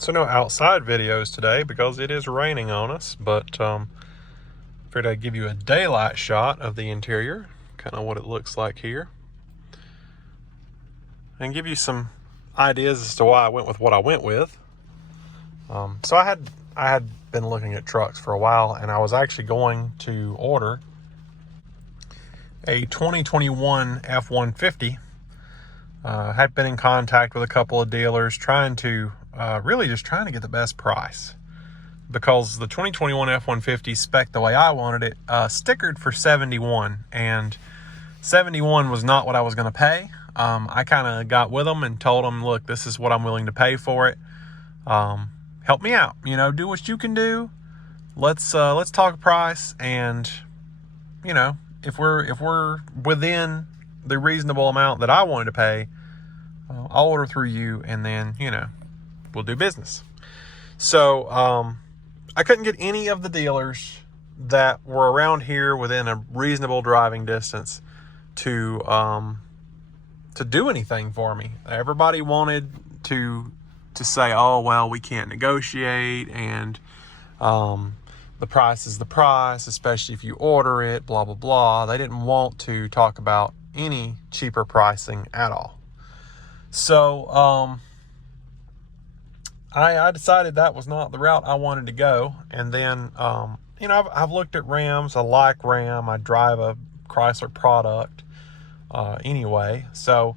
So no outside videos today because it is raining on us, but figured I'd give you a daylight shot of the interior, kind of what it looks like here, and give you some ideas as to why I went with what I went with. So I had been looking at trucks for a while, and I was actually going to order a 2021 F-150. Had been in contact with a couple of dealers trying to get the best price, because the 2021 F-150 spec the way I wanted it, stickered for 71, and 71 was not what I was going to pay. I kind of got with them and told them, look, this is what I'm willing to pay for it. Help me out, do what you can do. Let's talk price, and if we're within the reasonable amount that I wanted to pay, I'll order through you, and then we'll do business. So I couldn't get any of the dealers that were around here within a reasonable driving distance to do anything for me. Everybody wanted to say, oh well, we can't negotiate, and the price is the price, especially if you order it, blah blah blah. They didn't want to talk about any cheaper pricing at all. So I decided that was not the route I wanted to go. And then I've looked at Rams. I like Ram. I drive a Chrysler product anyway. So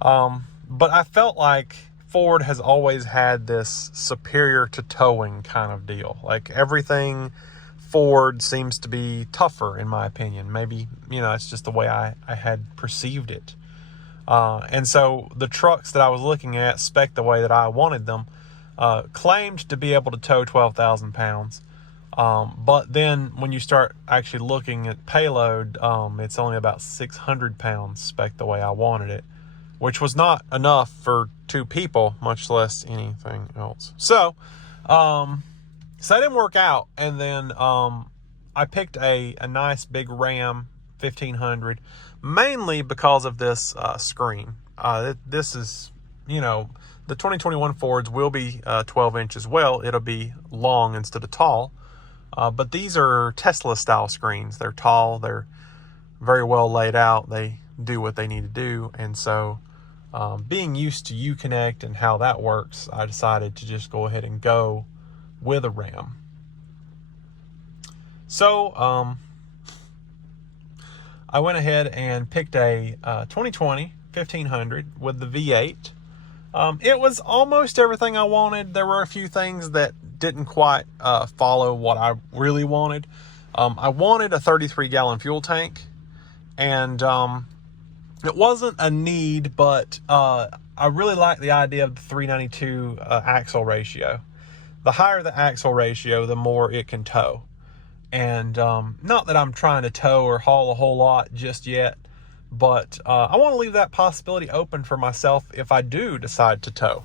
but I felt like Ford has always had this superior to towing kind of deal. Like, everything Ford seems to be tougher, in my opinion. Maybe, it's just the way I had perceived it. And so the trucks that I was looking at, spec the way that I wanted them, claimed to be able to tow 12,000 pounds. But then when you start actually looking at payload, it's only about 600 pounds spec the way I wanted it, which was not enough for two people, much less anything else. So that didn't work out. And then I picked a nice big Ram 1500, mainly because of this screen. This is, the 2021 Fords will be 12 inches. Well, it'll be long instead of tall. But these are Tesla style screens. They're tall. They're very well laid out. They do what they need to do. And so being used to Uconnect and how that works, I decided to just go ahead and go with a Ram. So I went ahead and picked a 2020 1500 with the V8. It was almost everything I wanted. There were a few things that didn't quite follow what I really wanted. I wanted a 33-gallon fuel tank, and it wasn't a need, but I really like the idea of the 392 axle ratio. The higher the axle ratio, the more it can tow. And not that I'm trying to tow or haul a whole lot just yet, but I want to leave that possibility open for myself if I do decide to tow.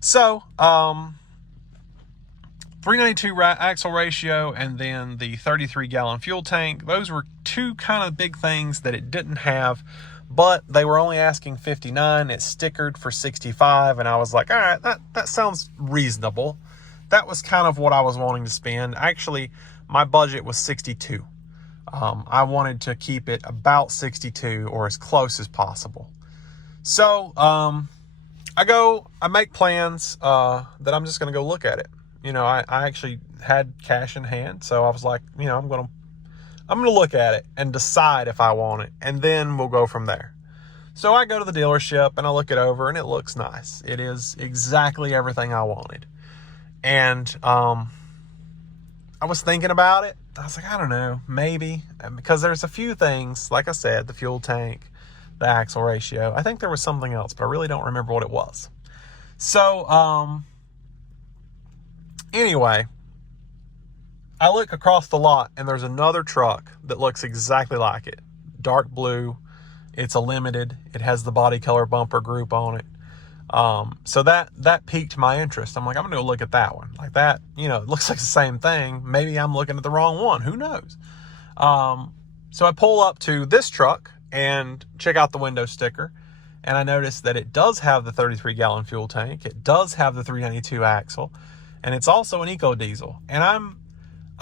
So 392 axle ratio, and then the 33-gallon fuel tank. Those were two kind of big things that it didn't have, but they were only asking $59. It stickered for $65, and I was like, all right, that sounds reasonable. That was kind of what I was wanting to spend. Actually, my budget was $62. I wanted to keep it about $62 or as close as possible. So I make plans that I'm just going to go look at it. I actually had cash in hand, so I was like, I'm going to look at it and decide if I want it, and then we'll go from there. So I go to the dealership and I look it over, and it looks nice. It is exactly everything I wanted. And I was thinking about it. I was like, I don't know, maybe, because there's a few things, like I said, the fuel tank, the axle ratio. I think there was something else, but I really don't remember what it was. So anyway, I look across the lot, and there's another truck that looks exactly like it. Dark blue. It's a Limited. It has the body color bumper group on it. So that piqued my interest. I'm like, I'm going to go look at that one. Like that, it looks like the same thing. Maybe I'm looking at the wrong one. Who knows? So I pull up to this truck and check out the window sticker. and I noticed that it does have the 33-gallon fuel tank. It does have the 392 axle, and it's also an EcoDiesel. And I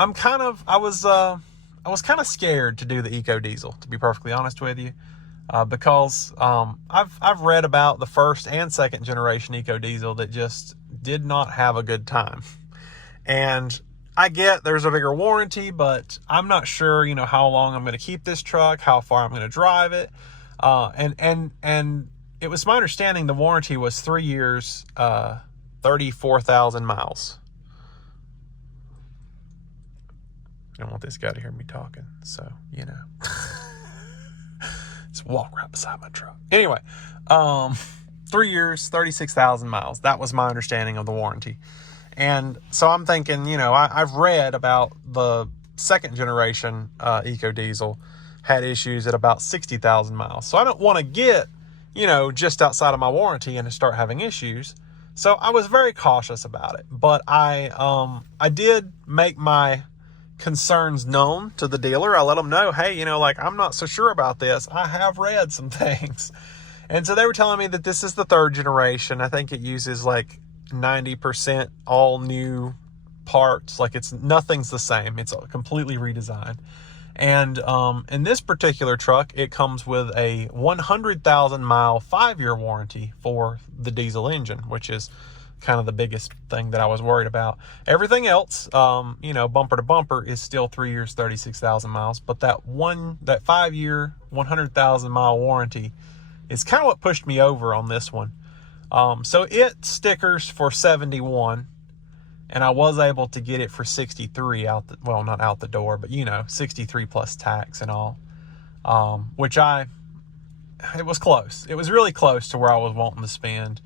was kind of scared to do the EcoDiesel, to be perfectly honest with you, because I've read about the first and second generation EcoDiesel that just did not have a good time. And I get there's a bigger warranty, but I'm not sure, how long I'm going to keep this truck, how far I'm going to drive it. And it was my understanding the warranty was 3 years, 34,000 miles. I don't want this guy to hear me talking, so, just walk right beside my truck. Anyway, 3 years, 36,000 miles. That was my understanding of the warranty. And so I'm thinking, I've read about the second generation EcoDiesel had issues at about 60,000 miles. So I don't want to get, just outside of my warranty and to start having issues. So I was very cautious about it. But I did make my concerns known to the dealer. I let them know, hey, I'm not so sure about this. I have read some things. And so they were telling me that this is the third generation. I think it uses 90% all new parts. Nothing's the same. It's completely redesigned. And in this particular truck, it comes with a 100,000 mile 5-year warranty for the diesel engine, which is kind of the biggest thing that I was worried about. Everything else, bumper to bumper is still 3 years, 36,000 miles. But that 5-year, 100,000 mile warranty is kind of what pushed me over on this one. So it stickers for 71, and I was able to get it for 63 not out the door, but 63 plus tax and all. It was close. It was really close to where I was wanting to spend,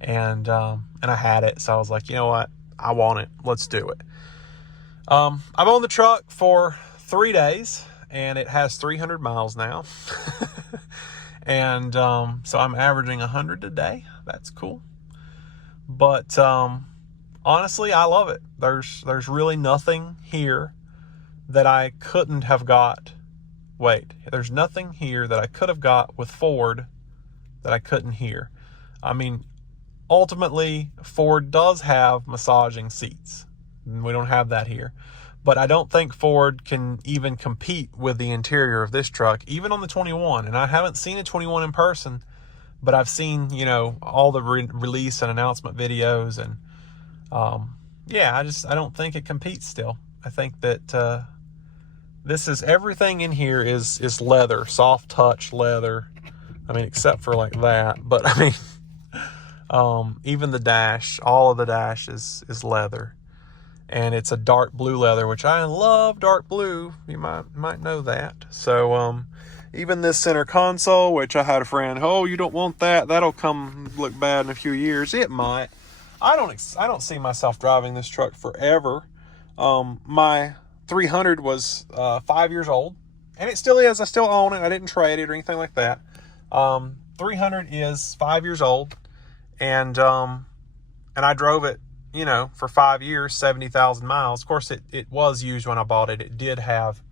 and I had it, so I was like, you know what, I want it. Let's do it. I've owned the truck for 3 days, and it has 300 miles now. And so I'm averaging 100 a day. That's cool. But honestly, I love it. There's really nothing here that I couldn't have got. There's nothing here that I could have got with Ford that I couldn't here. I mean, ultimately, Ford does have massaging seats. We don't have that here. But I don't think Ford can even compete with the interior of this truck, even on the 21. And I haven't seen a 21 in person, but I've seen, all the release and announcement videos. And I don't think it competes still. I think that everything in here is leather, soft touch leather. I mean, except for that. But I mean, even the dash, all of the dash is leather. And it's a dark blue leather, which I love dark blue. You might know that. So even this center console, which I had a friend, oh, you don't want that. That'll come look bad in a few years. It might. I don't see myself driving this truck forever. My 300 was 5 years old, and it still is. I still own it. I didn't trade it or anything like that. 300 is 5 years old, and I drove it, for 5 years, 70,000 miles. Of course, it was used when I bought it. It did have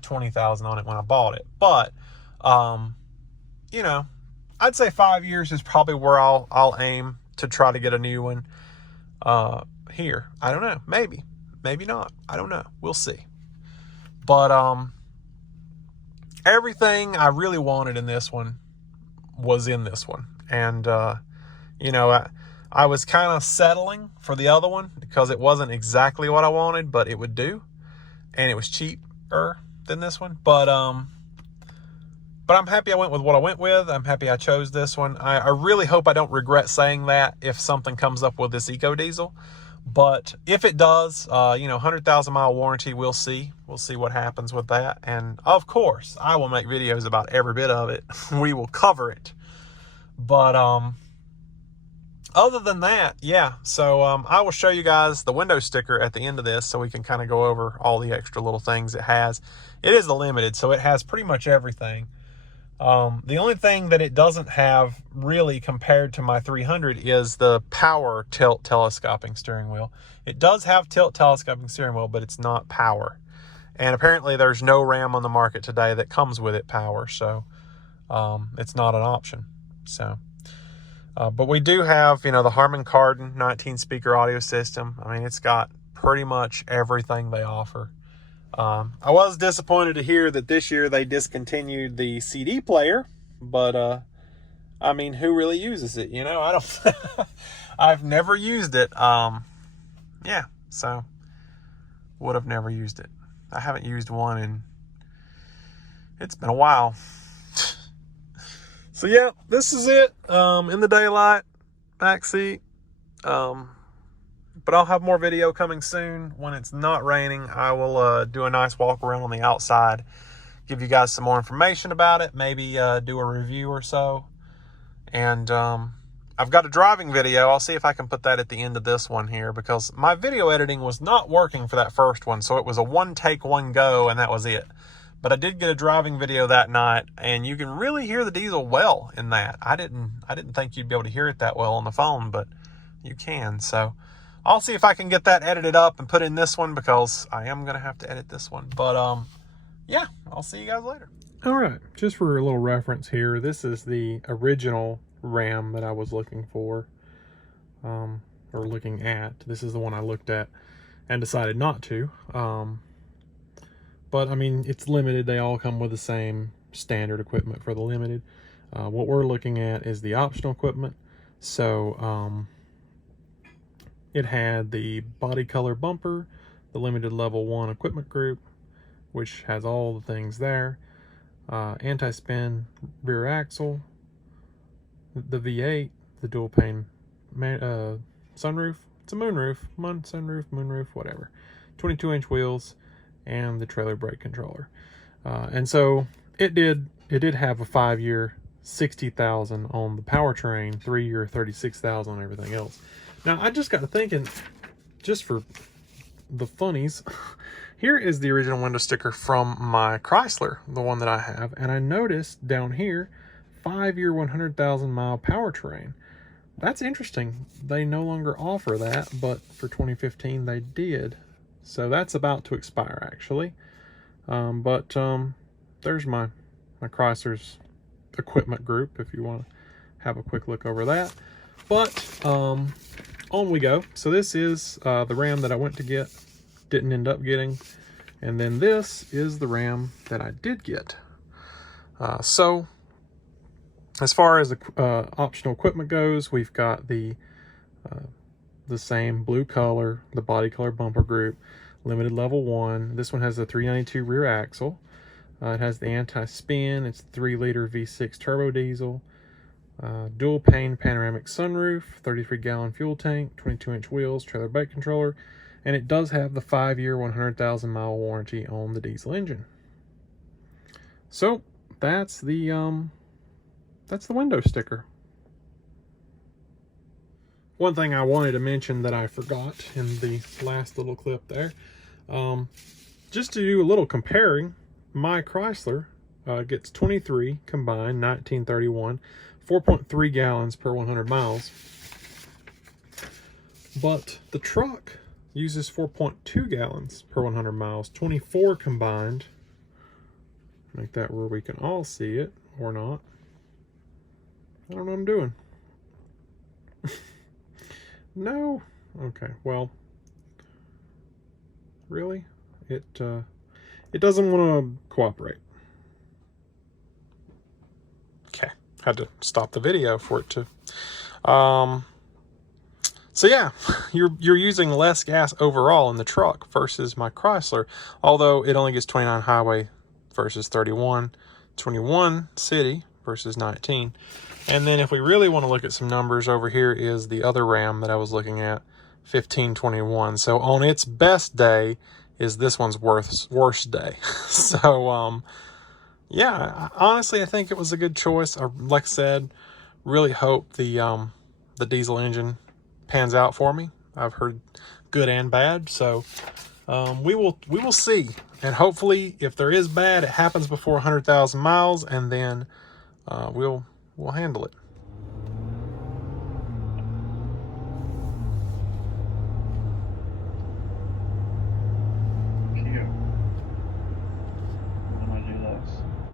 20,000 on it when I bought it. But, I'd say 5 years is probably where I'll aim to try to get a new one here. I don't know. Maybe not. I don't know. We'll see. But everything I really wanted in this one was in this one. And, I was kind of settling for the other one because it wasn't exactly what I wanted, but it would do. And it was cheaper than this one. But I'm happy I went with what I went with. I'm happy I chose this one. I really hope I don't regret saying that if something comes up with this EcoDiesel. But if it does, 100,000 mile warranty, we'll see. We'll see what happens with that. And of course, I will make videos about every bit of it. We will cover it. But, other than that, yeah. So I will show you guys the window sticker at the end of this so we can kind of go over all the extra little things it has. It is a Limited, so it has pretty much everything. The only thing that it doesn't have really compared to my 300 is the power tilt telescoping steering wheel. It does have tilt telescoping steering wheel, but it's not power. And apparently there's no Ram on the market today that comes with it power, so it's not an option. So, but we do have, you know, the Harman Kardon 19-speaker audio system. I mean, it's got pretty much everything they offer. I was disappointed to hear that this year they discontinued the CD player, but I mean, who really uses it? You know, I don't. I've never used it. Yeah, so would have never used it. I haven't used one in. It's been a while. So yeah, this is it. In the daylight, backseat. But I'll have more video coming soon. When it's not raining, I will do a nice walk around on the outside, give you guys some more information about it, maybe do a review or so. And I've got a driving video. I'll see if I can put that at the end of this one here, because my video editing was not working for that first one. So it was a one take, one go, and that was it. But I did get a driving video that night, and you can really hear the diesel well in that. I didn't think you'd be able to hear it that well on the phone, but you can. So I'll see if I can get that edited up and put in this one, because I am going to have to edit this one. But yeah, I'll see you guys later. All right, just for a little reference here, this is the original Ram that I was looking for, or looking at. This is the one I looked at and decided not to. But I mean, it's limited. They all come with the same standard equipment for the Limited. What we're looking at is the optional equipment. So it had the body color bumper, the Limited Level 1 equipment group, which has all the things there. Anti-spin rear axle, the V8, the dual pane sunroof. It's a moonroof, sunroof, moonroof, whatever. 22-inch wheels, and the trailer brake controller. And so it did have a 5-year 60,000 on the powertrain, 3-year 36,000 on everything else. Now I just got to thinking, just for the funnies, here is the original window sticker from my Chrysler, the one that I have, and I noticed down here 5-year 100,000 mile powertrain. That's interesting. They no longer offer that, but for 2015 they did. So that's about to expire, actually. But there's my Chrysler's equipment group, if you want to have a quick look over that. But on we go. So this is the Ram that I went to get, didn't end up getting. And then this is the Ram that I did get. So as far as the optional equipment goes, we've got the same blue color, the body color bumper group, Limited Level 1. This one has the 392 rear axle. It has the anti-spin. It's 3-liter V6 turbo diesel. Dual pane panoramic sunroof, 33-gallon fuel tank, 22-inch wheels, trailer brake controller, and it does have the 5-year 100,000 mile warranty on the diesel engine. So that's the window sticker. One thing I wanted to mention that I forgot in the last little clip there, just to do a little comparing, my Chrysler gets 23 combined, 1931, 4.3 gallons per 100 miles. But the truck uses 4.2 gallons per 100 miles, 24 combined. Make that where we can all see it, or not. I don't know what I'm doing. No? Okay, well, really? It doesn't want to cooperate. Okay, had to stop the video for it to. So yeah, you're using less gas overall in the truck versus my Chrysler, although it only gets 29 highway versus 31, 21 city versus 19. And then if we really want to look at some numbers, over here is the other Ram that I was looking at, 1521. So on its best day is this one's worst day. So yeah, honestly, I think it was a good choice. Like I said, really hope the diesel engine pans out for me. I've heard good and bad, so we will see. And hopefully, if there is bad, it happens before 100,000 miles, and then we'll handle it.